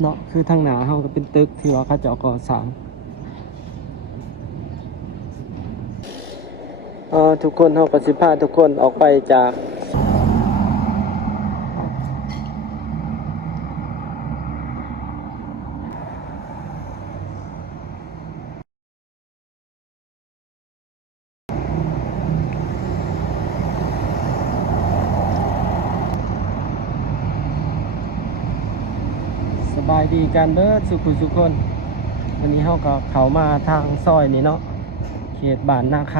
เนาะคือทางหนาเฮาก็เป็นตึกที่ว่าเขาเจาะก่อสร้างเออทุกคนเฮาก็สิพาทุกคนออกไปจาก สบายดีกันเด้อสุขุสุคน วันนี้เขาก็เขามาทางซอยนี้เนาะเขตบ้านนาค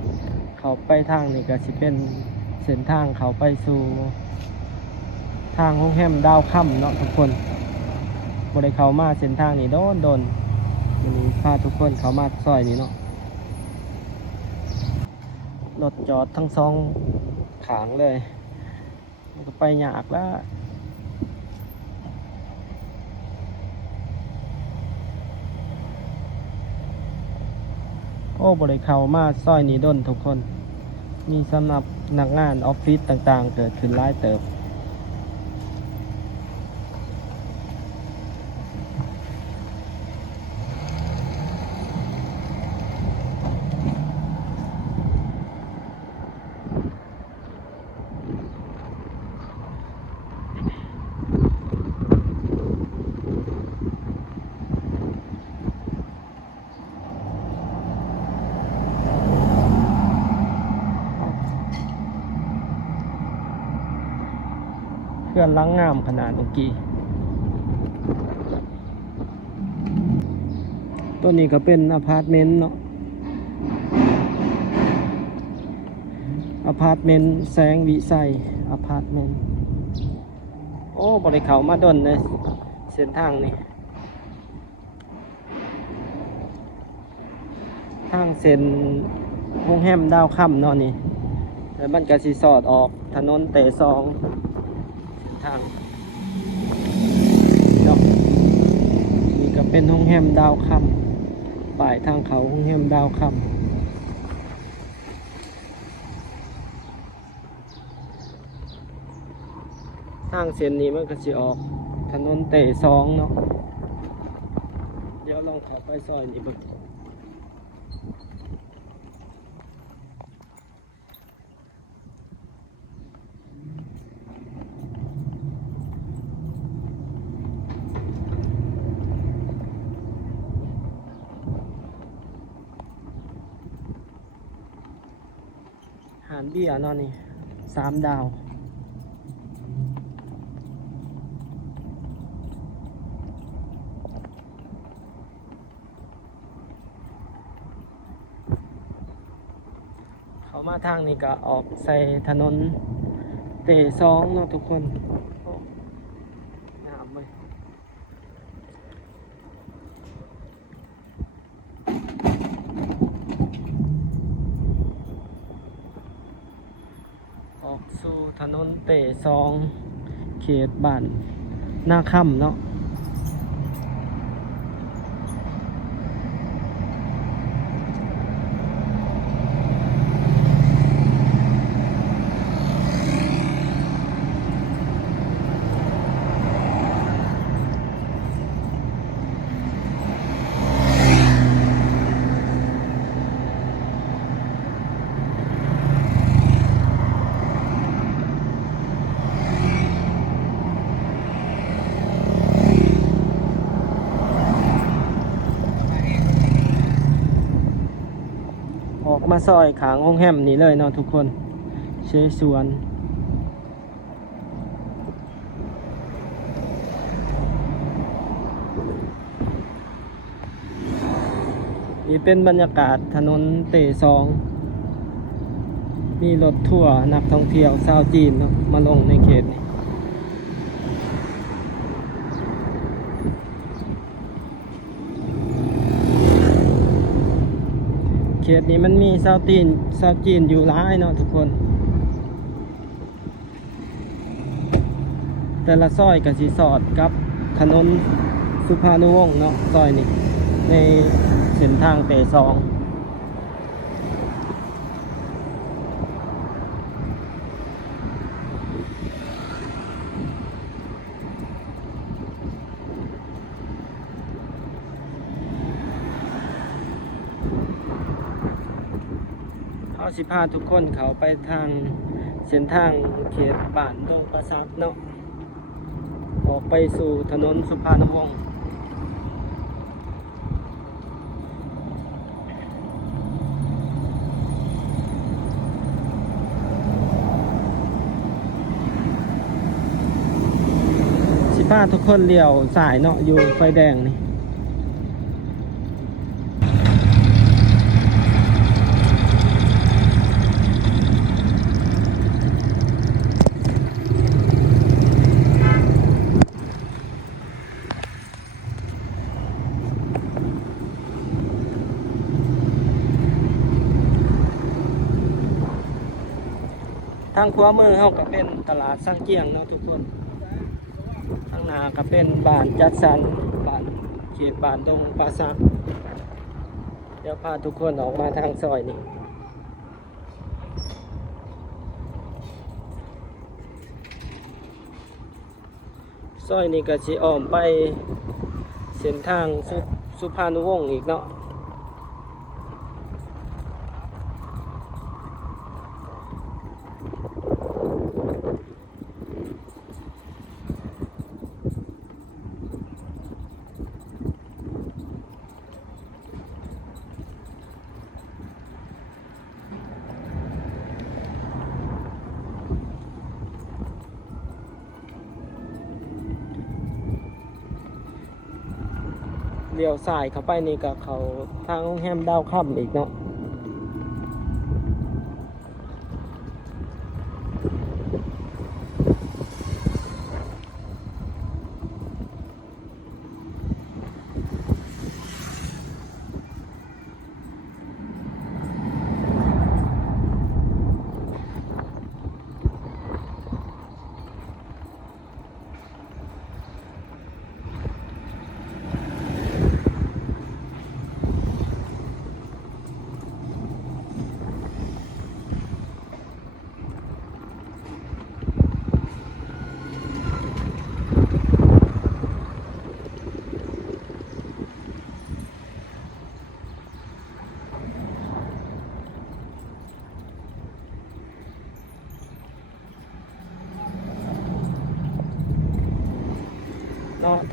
ำเขาไปทางนี้ก็สิเป็นเส้นทางเขาไปสู่ ทางห้องแฮมดาวค่ำเนาะทุกคนบริเขามาเส้นทางนี้โดนโดนวันนี้พาทุกคนเขามาซอยนี้เนาะรถจอดทั้งสองขางเลย ก็ไปยากแล้ว โอ้บริเขามาซอยนี้ด้นทุกคน มีสำหรับนักงานออฟฟิศต่างๆ เกิดขึ้นร้ายเติบ เพื่อนล้างงามขนาดเมื่อกี้ตัวนี้ก็เป็นอพาร์ตเมนต์เนาะอพาร์ตเมนต์แสงวิไสอพาร์ตเมนต์โอ้บริเขามาดนเลยเส้นทางนี่ทางเส้นโรงแรมดาวค่ำเนาะนี่แล้วมันก็สิสอดออกถนนเตะซอง ทางนี่ก็เป็นห้องแฮมดาวคำป่ายทางเขาห้องแฮมดาวคำทางเส้นนี้มันก็สิออกถนนเตะสองเนาะเดี๋ยวลองขับไปซอยนี้บิ่งานเบี้ยนอนนี่สามดาวเขามาทางนี้ก็ออกใส่ถนนเตะซองเนาะทุกคนโอ้งามเลยออกสู่ ถนนเตะซอง เขตบ้านหน้าค่ำเนาะ มาซอยขางองแฮมนี้เลยเนาะทุกคนเชสวนนี่เป็นบรรยากาศถนนเตซอง มีรถทัวร์นักท่องเที่ยวชาวจีนเนาะมาลงในเขตนี้ เขตนี้มันมีชาวจีนชาวจีนอยู่หลายเนาะทุกคน แต่ละซอยกับสีสอดกับถนนสุภานุวงศ์เนาะซอยนี้ในเส้นทางเตซองาสิพาทุกคนเขาไปทางเส้นทางเขตบ้านดงประสักเนาะออกไปสู่ถนนสุภาณวงศ์สิพาทุกคนเลี้ยวสายเนาะอยู่ไฟแดงนี่างขวามือเขาก็เป็นตลาดสังเกียงเนาะทุกคนทางหน้าก็เป็นบ้านจัดสรรบ้านเขตบ้านตรงปราสาทเดี๋ยวพาทุกคนออกมาทางซอยนี้ซอยนี้ก็สิอ้อมไปเส้นทางสุสุภานุวงศ์อีกเนาะ เลี้ยวซ้ายเข้าไปนี่ก็เขาทางโรงแรมดาวค่ำอีกเนาะ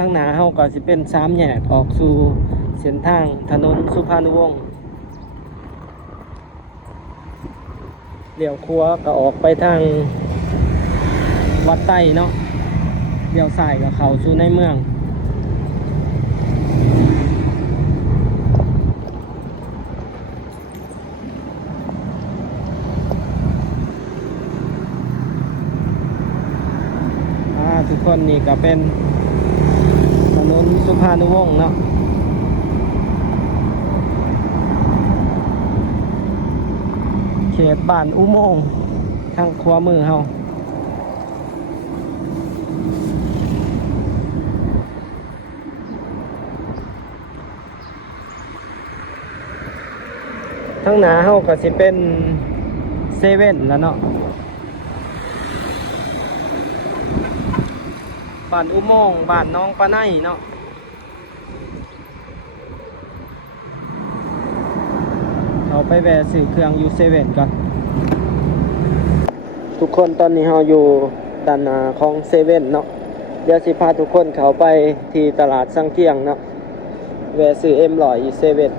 ทางหนาเฮาก็สิเป็นสามแยกออกสู่เส้นทางถนนสุภานุวงศ์เลี้ยวครัวก็ออกไปทางวัดไต้เนาะเลี้ยวซ้ายก็เข้าสู่ในเมือง ทุกคนนี่ก็เป็น นสุภานุวงศ์เนาะเขตบ้านอุโมงค์ทางขวามือเฮาทางหนาเฮาก็สิเป็นเซเว่นแล้วเนาะ บ้านอุโมงค์บ้านน้องปะไนเนาะเอาไปแวะซื้อเครื่องยูเซเว่นก่อนทุกคนตอนนี้เราอยู่ด้านหน้าของเซเว่นเนาะเดี๋ยวสิพาทุกคนเขาไปที่ตลาดสังเกียงเนาะแวะซื้อเอ็มลอยอีเซเว่น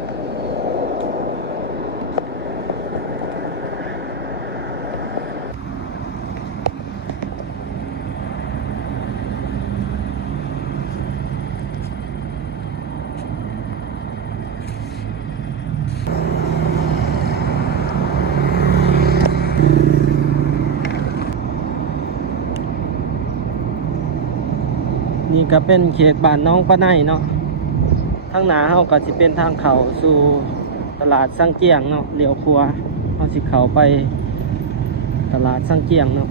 นี่ ก็เป็นเขตบ้านน้องปะไนเนาะทางหนาเฮาก็สิเป็นทางเข้าสู่ตลาดสังเกียงเนาะเลี้ยวครัวเฮาสิเข้าไปตลาดสังเกียงเนาะ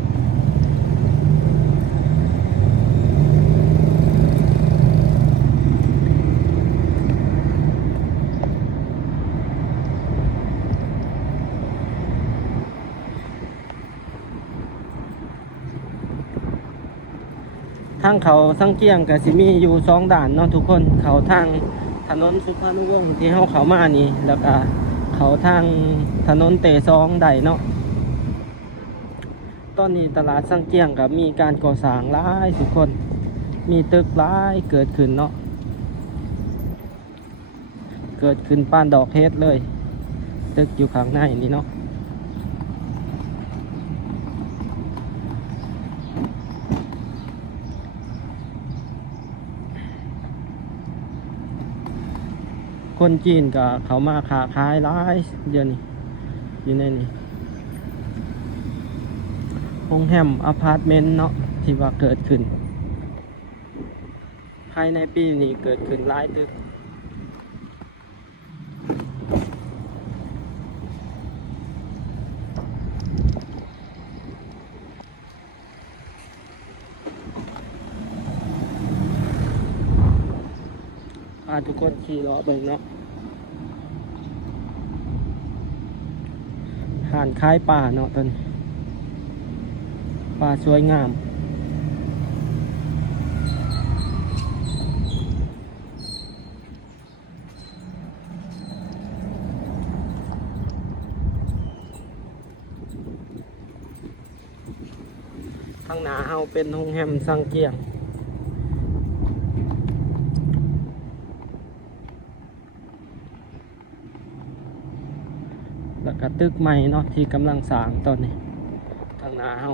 ทางเขาสังเกียงก็สิมีอยู่สองด่านเนาะทุกคนเขาทางถนนสุภานุวงศ์ที่เฮาเขามานี่ แล้วก็เขาทางถนนเตซองใดเนาะตอนนี้ตลาดสังเกียงกับมีการก่อสร้างหลายทุกคน มีตึกหลายเกิดขึ้นเนาะเกิดขึ้นป้านดอกเฮดเลย ตึกอยู่ข้างในนี่เนาะ คนจีนก็เขามาค้าขายหลายเดี๋ยวนี้อยู่ในนี้โรงแรมอพาร์ตเมนต์เนาะที่ว่าเกิดขึ้น ภายในปีนี้เกิดขึ้นหลายตึกพาทุกคนขี่ล้อเบิ่งเนาะห่านคล้ายป่าเนาะตอนป่าสวยงาม ข้างหน้าเฮาเป็นโรงแรมสังเกียง แล้วก็ ตึกใหม่เนาะที่กำลังสร้างตอนนี้ทางนาเฮา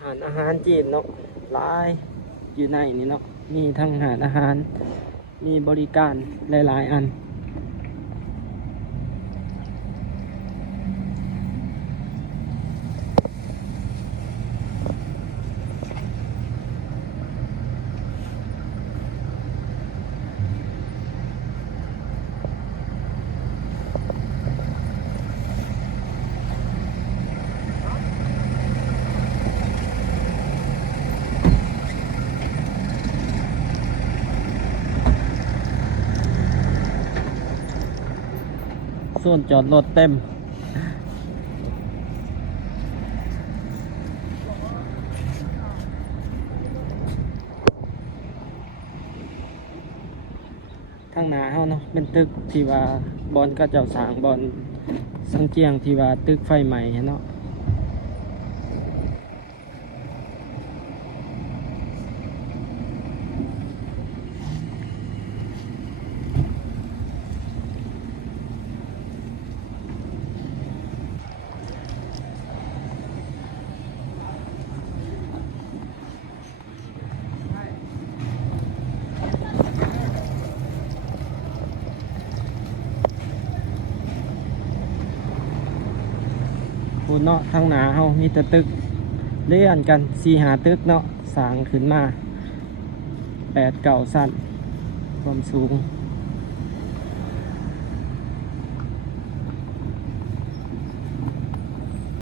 หารอาหารจีนเนาะหลายอยู่ในนี่เนาะมีทั้งหารอาหาร มีบริการหลาย ๆ อัน ส่วนจอดรถเต็ม ทางหนาเฮาเนาะเป็นตึกที่ว่าบอลก็เจ้าสางบอลสังเจียงที่ว่าตึกไฟใหม่เนาะ เนาะทางหนาเฮามีแต่ตึกเลื่อนกันสีหาตึกเนาะสางขึ้นมาแปดเก่าสั้นความสูง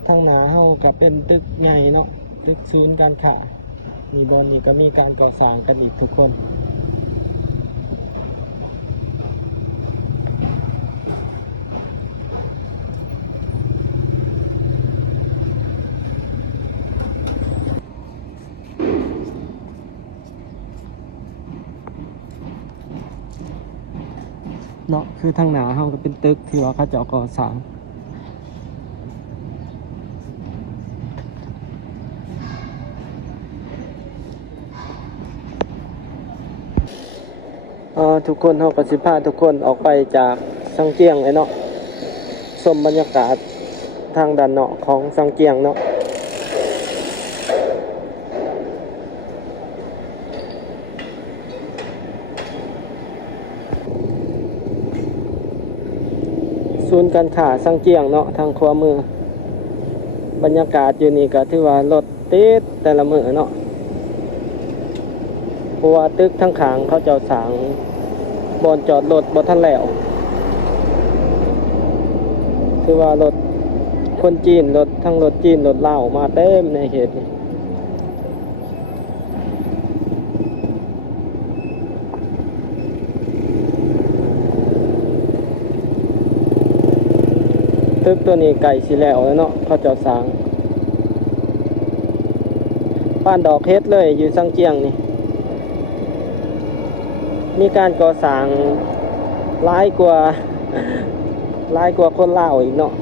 ทางหนาเฮากับเป็นตึกใหญ่เนาะตึกศูนย์การค้านี่บอนนี่ก็มีการก่อสร้างกันอีกทุกคน คือทางหนาเฮาก็เป็นตึกที่ว่าเขาเจ้าก่อสร้างอ่อทุกคนเฮาก็สิพาทุกคนออกไปจากสังเกียงไอ้เนาะชมบรรยากาศทางด้านเนาะของสังเกียงเนาะศู นการค้าสังเกียงเนาะทางขวามือ บรรยากาศอยู่นี่ก็ถือว่ารถติดแต่ละมือเนาะเพราะว่าตึกทั้งขางเขาเจ้าสางบอนจอดรถบนทันแล้วคือว่ารถคนจีนรถทั้งรถจีนรถเลามาเต็มในเหตุนี้ ตึกตัวนี้ไก่สีแล้วแล้วเนาะเขาเจ้าสางบ้านดอกเฮ็ดเลยอยู่สังเจียงนี่ มีการก่อสร้างร้ายกว่าร้ายกว่าคนลาวอีกเนาะ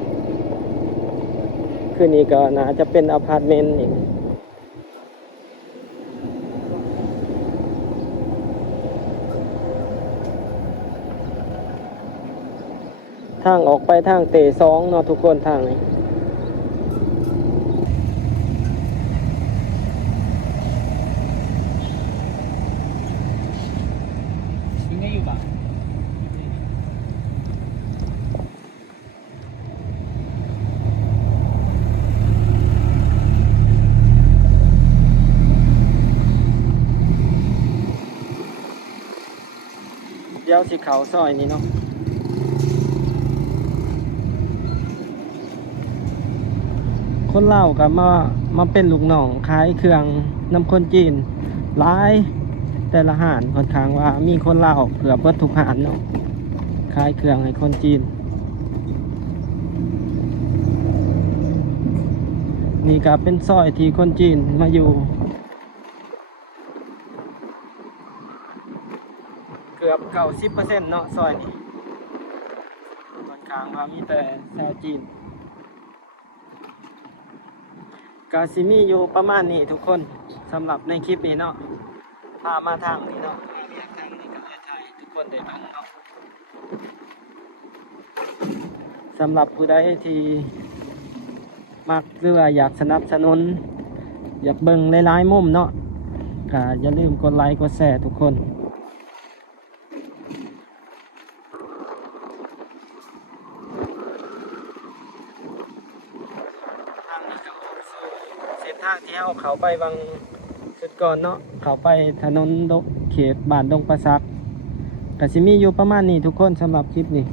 คืนนี้ก็น่าจะเป็นอพาร์ตเมนต์อีก ทางออกไปทางเตะสองเนาะทุกคนทางนี้ยังไงอยู่บ้างเดี๋ยวสิเขาซอยนี้เนาะ คนเล่ากับมามาเป็นลูกน้องขายเครื่องน้ำคนจีนหลายแต่ละหานค่อนข้างว่ามีคนเล่าเกือบเบิดทุกหานเนาะขายเครื่องให้คนจีน นี่ก็เป็นซอยที่คนจีนมาอยู่ เกือบเก้าสิบเปอร์เซ็นต์เนาะซอยนี้ค่อนข้างว่ามีแต่ชาวจีน กาซิมีอยู่ประมาณนี้ทุกคนสำหรับในคลิปนี้เนาะพามาทางนี้เนาะมาเรียกทางนี้ก็ให้ถ่ายทุกคนได้เบิ่งเนาะสำหรับผู้ใดที่มักหรือว่าอยากสนับสนุน อยากเบิ่งหลายๆมุมเนาะก็อย่าลืมกดไลค์กดแชร์ทุกคน ทางนี้ก็ออกสู่เส้นทางที่ เราเขาไปบางสุดก่อนเนาะเขาไปถนนดเขตบ้านดงประซักก็สิมีอยู่ประมาณนี้ทุกคนสำหรับคลิปนี้